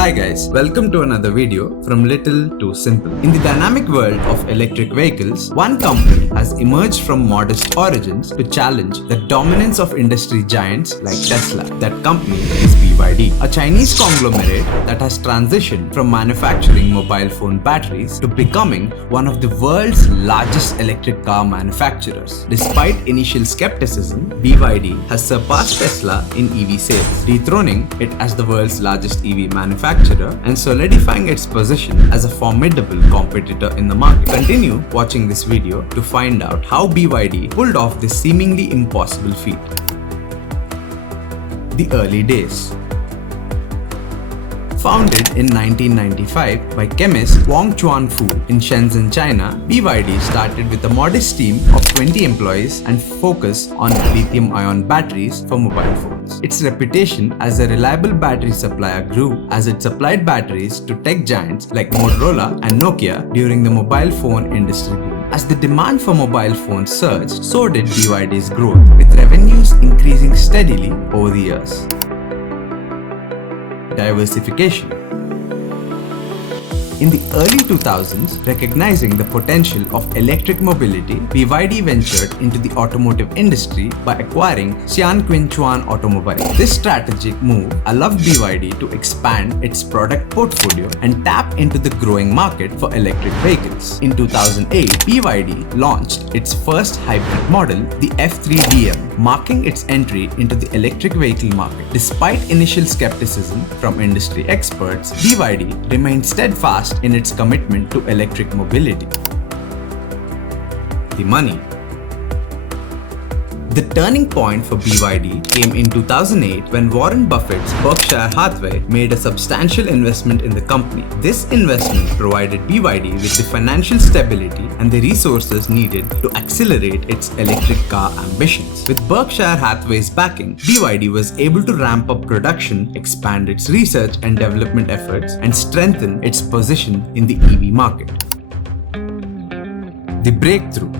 Hi guys, welcome to another video from Little to Simple. In the dynamic world of electric vehicles, one company has emerged from modest origins to challenge the dominance of industry giants like Tesla. That company is BYD, a Chinese conglomerate that has transitioned from manufacturing mobile phone batteries to becoming one of the world's largest electric car manufacturers. Despite initial skepticism, BYD has surpassed Tesla in EV sales, dethroning it as the world's largest EV manufacturer and solidifying its position as a formidable competitor in the market. Continue watching this video to find out how BYD pulled off this seemingly impossible feat. The early days. Founded in 1995 by chemist Wang Chuanfu in Shenzhen, China, BYD started with a modest team of 20 employees and focused on lithium-ion batteries for mobile phones. Its reputation as a reliable battery supplier grew as it supplied batteries to tech giants like Motorola and Nokia during the mobile phone industry boom. As the demand for mobile phones surged, so did BYD's growth, with revenues increasing steadily over the years. Diversification. In the early 2000s, recognizing the potential of electric mobility, BYD ventured into the automotive industry by acquiring Xian Automobile. This strategic move allowed BYD to expand its product portfolio and tap into the growing market for electric vehicles. In 2008, BYD launched its first hybrid model, the F3DM, marking its entry into the electric vehicle market. Despite initial skepticism from industry experts, BYD remained steadfast in its commitment to electric mobility. The money. The turning point for BYD came in 2008 when Warren Buffett's Berkshire Hathaway made a substantial investment in the company. This investment provided BYD with the financial stability and the resources needed to accelerate its electric car ambitions. With Berkshire Hathaway's backing, BYD was able to ramp up production, expand its research and development efforts, and strengthen its position in the EV market. The breakthrough.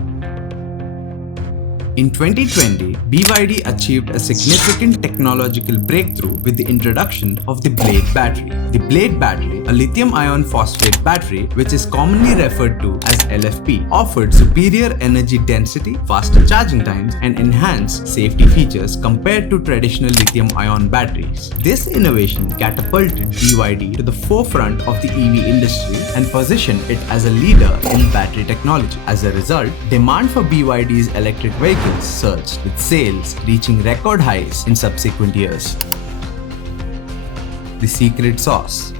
In 2020, BYD achieved a significant technological breakthrough with the introduction of the Blade battery. The Blade battery, a lithium-ion phosphate battery which is commonly referred to as LFP, offered superior energy density, faster charging times, and enhanced safety features compared to traditional lithium-ion batteries. This innovation catapulted BYD to the forefront of the EV industry and positioned it as a leader in battery technology. As a result, demand for BYD's electric vehicles surged, with sales reaching record highs in subsequent years. The secret sauce.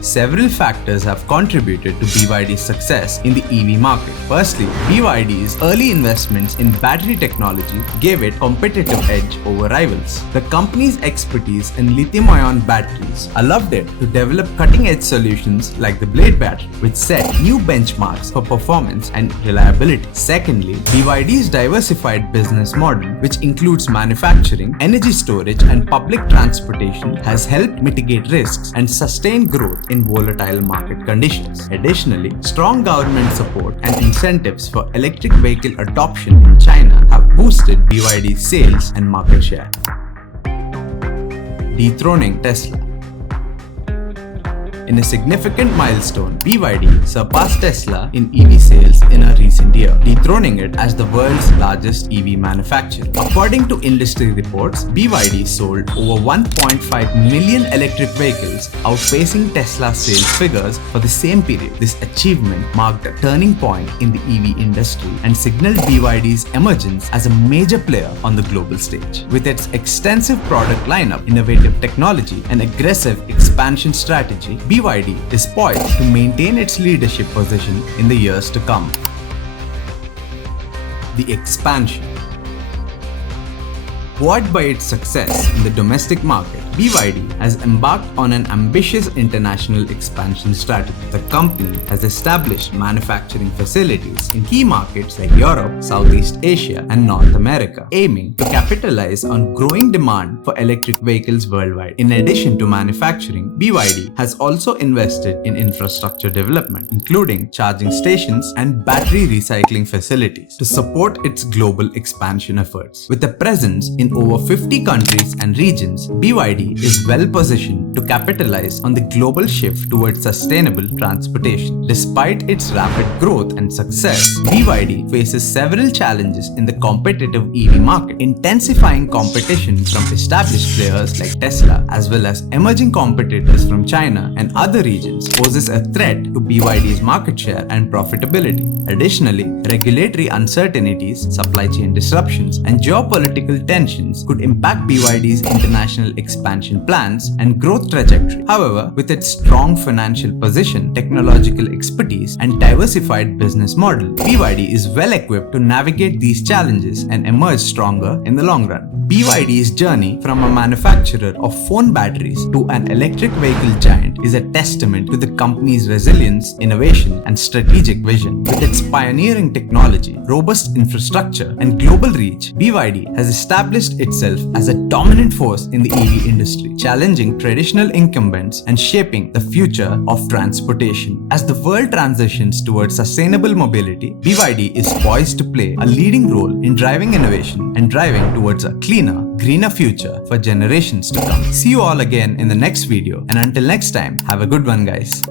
Several factors have contributed to BYD's success in the EV market. Firstly, BYD's early investments in battery technology gave it competitive edge over rivals. The company's expertise in lithium-ion batteries allowed it to develop cutting-edge solutions like the Blade battery, which set new benchmarks for performance and reliability. Secondly, BYD's diversified business model, which includes manufacturing, energy storage, and public transportation, has helped mitigate risks and sustain growth in volatile market conditions. Additionally, strong government support and incentives for electric vehicle adoption in China have boosted BYD's sales and market share. Dethroning Tesla. In a significant milestone, BYD surpassed Tesla in EV sales in a recent year, dethroning it as the world's largest EV manufacturer. According to industry reports, BYD sold over 1.5 million electric vehicles, outpacing Tesla's sales figures for the same period. This achievement marked a turning point in the EV industry and signaled BYD's emergence as a major player on the global stage. With its extensive product lineup, innovative technology, and aggressive expansion strategy, BYD is poised to maintain its leadership position in the years to come. The expansion. Buoyed by its success in the domestic market, BYD has embarked on an ambitious international expansion strategy. The company has established manufacturing facilities in key markets like Europe, Southeast Asia, and North America, aiming to capitalize on growing demand for electric vehicles worldwide. In addition to manufacturing, BYD has also invested in infrastructure development, including charging stations and battery recycling facilities, to support its global expansion efforts. With a presence in in over 50 countries and regions, BYD is well positioned to capitalize on the global shift towards sustainable transportation. Despite its rapid growth and success, BYD faces several challenges in the competitive EV market. Intensifying competition from established players like Tesla as well as emerging competitors from China and other regions poses a threat to BYD's market share and profitability. Additionally, regulatory uncertainties, supply chain disruptions, and geopolitical tensions could impact BYD's international expansion plans and growth trajectory. However, with its strong financial position, technological expertise, and diversified business model, BYD is well equipped to navigate these challenges and emerge stronger in the long run. BYD's journey from a manufacturer of phone batteries to an electric vehicle giant is a testament to the company's resilience, innovation, and strategic vision. With its pioneering technology, robust infrastructure, and global reach, BYD has established itself as a dominant force in the EV industry, challenging traditional incumbents and shaping the future of transportation. As the world transitions towards sustainable mobility, BYD is poised to play a leading role in driving innovation and driving towards a cleaner, greener future for generations to come. See you all again in the next video, and until next time, have a good one, guys.